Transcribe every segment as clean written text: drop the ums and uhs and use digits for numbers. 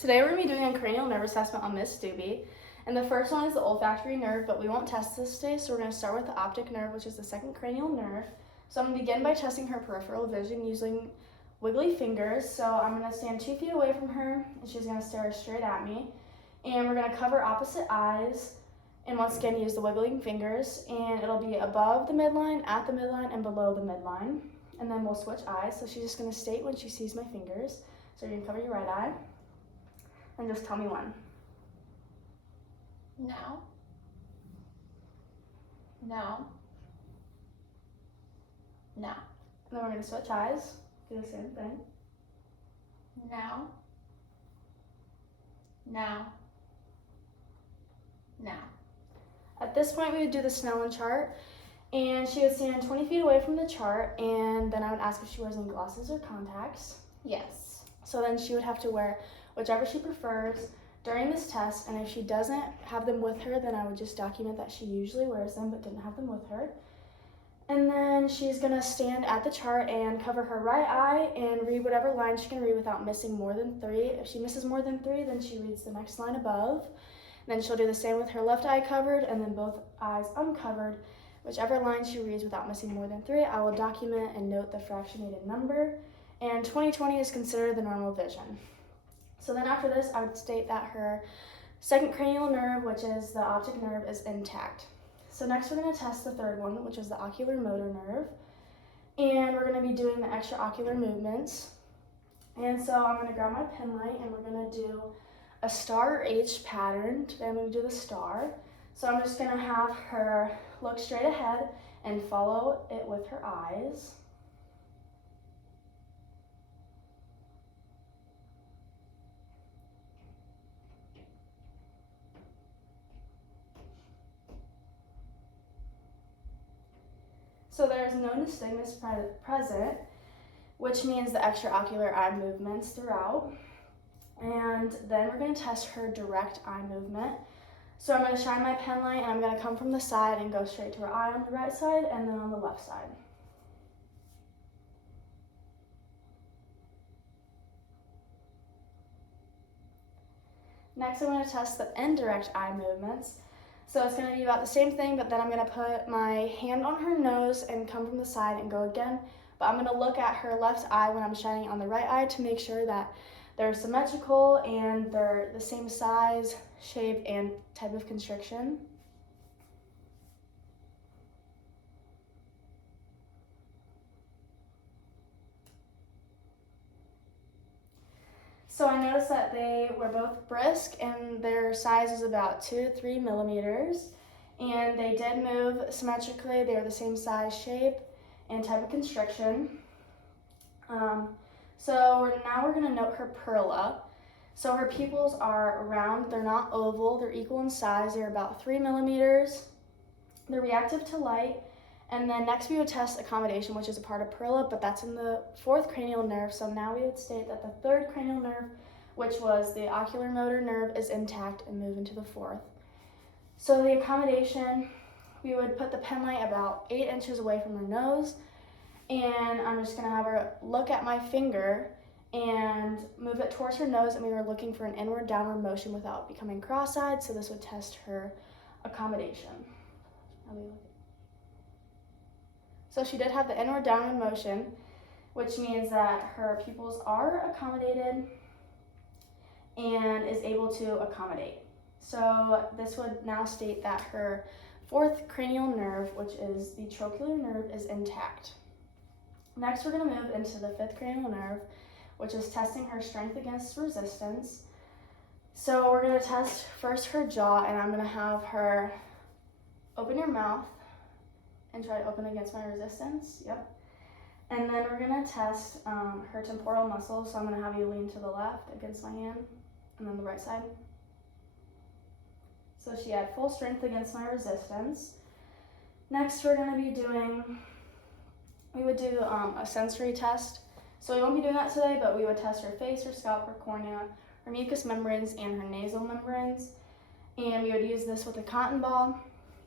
Today we're going to be doing a cranial nerve assessment on Miss Doobie. And the first one is the olfactory nerve, but we won't test this today, so we're going to start with the optic nerve, which is the second cranial nerve. So I'm going to begin by testing her peripheral vision using wiggly fingers. So I'm going to stand 2 feet away from her, and she's going to stare straight at me. And we're going to cover opposite eyes, and once again use the wiggling fingers. And it'll be above the midline, at the midline, and below the midline. And then we'll switch eyes. So she's just going to state when she sees my fingers. So you're going to cover your right eye. And just tell me when. Now. Now. Now. And then we're going to switch eyes. Do the same thing. Now. Now. Now. At this point, we would do the Snellen chart. And she would stand 20 feet away from the chart. And then I would ask if she wears any glasses or contacts. Yes. So then she would have to wear whichever she prefers during this test, and if she doesn't have them with her, then I would just document that she usually wears them but didn't have them with her. And then she's gonna stand at the chart and cover her right eye and read whatever line she can read without missing more than 3. If she misses more than 3, then she reads the next line above. And then she'll do the same with her left eye covered and then both eyes uncovered. Whichever line she reads without missing more than 3, I will document and note the fractionated number. And 20/20 is considered the normal vision. So then after this, I would state that her second cranial nerve, which is the optic nerve, is intact. So next we're going to test the third one, which is the ocular motor nerve. And we're going to be doing the extraocular movements. And so I'm going to grab my pen light and we're going to do a star or H pattern. Today I'm going to do the star. So I'm just going to have her look straight ahead and follow it with her eyes. So there's no nystagmus present, which means the extraocular eye movements throughout. And then we're going to test her direct eye movement. So I'm going to shine my pen light and I'm going to come from the side and go straight to her eye on the right side and then on the left side. Next I'm going to test the indirect eye movements. So it's going to be about the same thing, but then I'm going to put my hand on her nose and come from the side and go again. But I'm going to look at her left eye when I'm shining on the right eye to make sure that they're symmetrical and they're the same size, shape, and type of constriction. So I noticed that they were both brisk and their size is about 2 to 3 millimeters. And they did move symmetrically. They were the same size, shape, and type of constriction. So now we're going to note her perla. So her pupils are round. They're not oval. They're equal in size. They're about 3 millimeters. They're reactive to light. And then next we would test accommodation, which is a part of perla, but that's in the 4th cranial nerve. So now we would state that the 3rd cranial nerve, which was the ocular motor nerve, is intact and move into the 4th. So the accommodation, we would put the pen light about 8 inches away from her nose. And I'm just gonna have her look at my finger and move it towards her nose, and we were looking for an inward downward motion without becoming cross-eyed, so this would test her accommodation. So she did have the inward downward motion, which means that her pupils are accommodated and is able to accommodate. So this would now state that her 4th cranial nerve, which is the trochlear nerve, is intact. Next, we're going to move into the 5th cranial nerve, which is testing her strength against resistance. So we're going to test first her jaw, and I'm going to have her open your mouth and try to open against my resistance. Yep. And then we're going to test her temporal muscles. So I'm going to have you lean to the left against my hand and then the right side. So she had full strength against my resistance. Next, we're going to be we would do a sensory test. So we won't be doing that today, but we would test her face, her scalp, her cornea, her mucous membranes, and her nasal membranes. And we would use this with a cotton ball.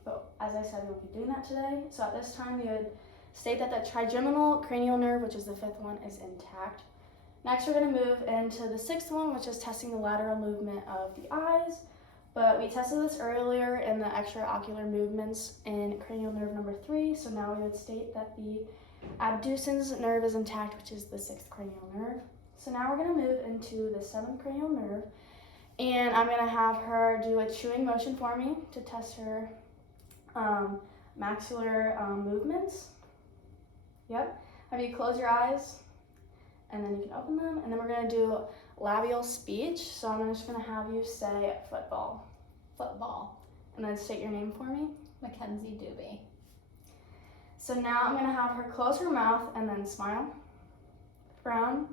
But as I said, we won't be doing that today. So at this time, we would state that the trigeminal cranial nerve, which is the 5th one, is intact. Next, we're going to move into the 6th one, which is testing the lateral movement of the eyes. But we tested this earlier in the extraocular movements in cranial nerve number 3. So now we would state that the abducens nerve is intact, which is the 6th cranial nerve. So now we're going to move into the 7th cranial nerve. And I'm going to have her do a chewing motion for me to test her maxillar movements. Yep. Have you close your eyes? And then you can open them. And then we're going to do labial speech. So I'm just going to have you say football. Football. And then state your name for me. Mackenzie Doobie. So now I'm going to have her close her mouth and then smile. Frown.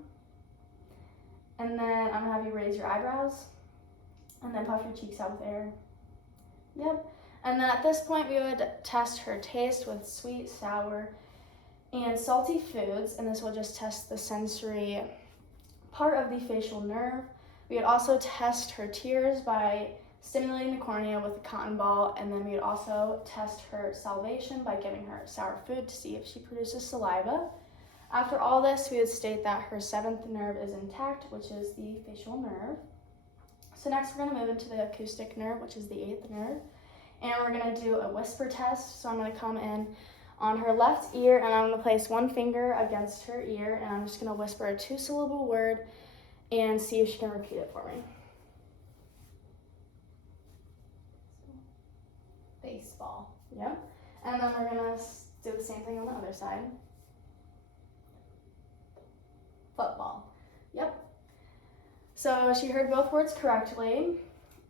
And then I'm going to have you raise your eyebrows. And then puff your cheeks out with air. Yep. And then at this point we would test her taste with sweet, sour, and salty foods, and this will just test the sensory part of the facial nerve. We would also test her tears by stimulating the cornea with a cotton ball, and then we would also test her salivation by giving her sour food to see if she produces saliva. After all this, we would state that her 7th nerve is intact, which is the facial nerve. So next we're going to move into the acoustic nerve, which is the 8th nerve, and we're going to do a whisper test. So I'm going to come in on her left ear, and I'm going to place one finger against her ear, and I'm just going to whisper a 2-syllable word and see if she can repeat it for me. Baseball. Yep. And then we're going to do the same thing on the other side. Football. Yep. So she heard both words correctly,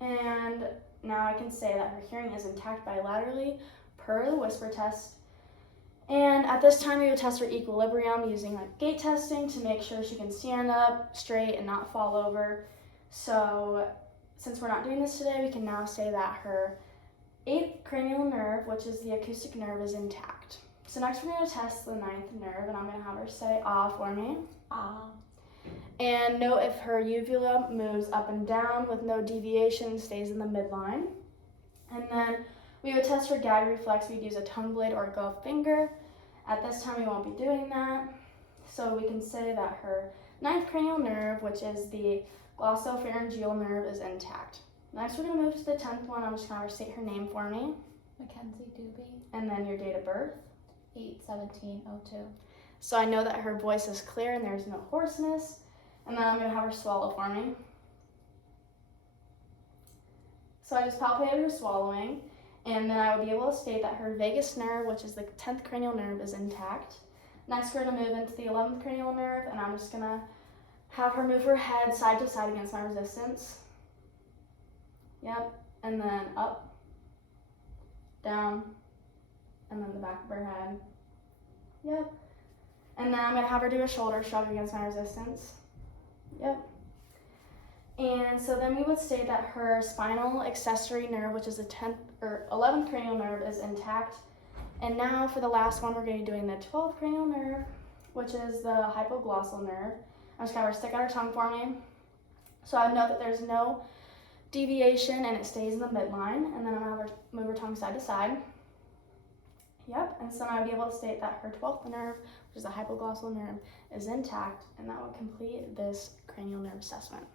and now I can say that her hearing is intact bilaterally per the whisper test. And at this time, we would test her equilibrium using gait testing to make sure she can stand up straight and not fall over. So since we're not doing this today, we can now say that her 8th cranial nerve, which is the acoustic nerve, is intact. So next we're going to test the 9th nerve, and I'm going to have her say ah for me. Ah. And note if her uvula moves up and down with no deviation, stays in the midline. And then we would test her gag reflex. We'd use a tongue blade or a gloved finger. At this time, we won't be doing that. So we can say that her 9th cranial nerve, which is the glossopharyngeal nerve, is intact. Next, we're going to move to the 10th one. I'm just going to have her state her name for me. Mackenzie Doobie. And then your date of birth. 8/17/02. So I know that her voice is clear and there's no hoarseness. And then I'm going to have her swallow for me. So I just palpated her swallowing, and then I would be able to state that her vagus nerve, which is the 10th cranial nerve, is intact. Next, we're going to move into the 11th cranial nerve, and I'm just going to have her move her head side to side against my resistance. Yep, and then up, down, and then the back of her head. Yep. And then I'm going to have her do a shoulder shrug against my resistance. Yep. And so then we would say that her spinal accessory nerve, which is the 10th or 11th cranial nerve, is intact. And now for the last one, we're going to be doing the 12th cranial nerve, which is the hypoglossal nerve. I'm just going to have her stick out her tongue for me. So I would note that there's no deviation and it stays in the midline. And then I'm going to have her move her tongue side to side. Yep, and so now I'd be able to state that her 12th nerve, which is the hypoglossal nerve, is intact, and that would complete this cranial nerve assessment.